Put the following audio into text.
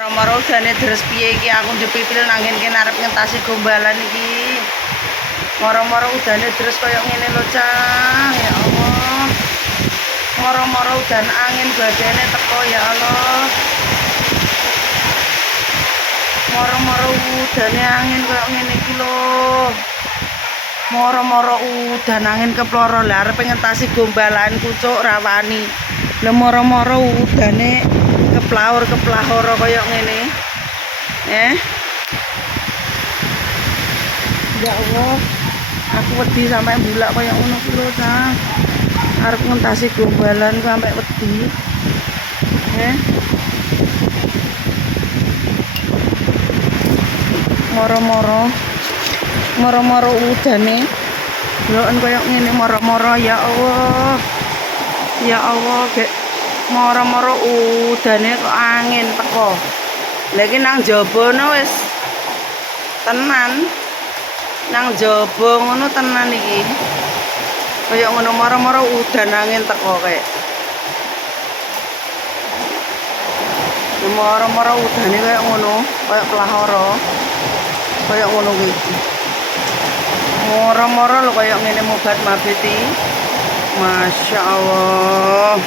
Moro-moro udane deres piye iki aku njepipil nang kene arep ngentasi gombalan iki. Moro-moro udane deres kaya ngene lho, Cah. Ya Allah. Moro-moro udan angin badane teko ya Allah. Moro-moro udane angin kaya ngene iki lho. Moro-moro udan angin keploro lah arep ngentasi gombalanku cuk rawani. Lah moro-moro udane keplahor kaya ngene. Ya Allah. Aku wedi sampe mbulak kaya ngono ku lho, Cah. Arep ngentasi gombalan ku sampe wedi. Moro-moro udane loken kaya ngene moro-moro ya Allah. Ya Allah, gek moro-moro udane kok angin teko. Lah iki nang jaba wis tenan. Nang jaba ngono tenan iki. Kaya ngono moro-moro udan angin teko kayak. Moro-moro udane kaya ngono, kaya pelahara. Kaya ngono kuwi. Moro-moro lho kaya ngene mobat mabiti. Masya Allah.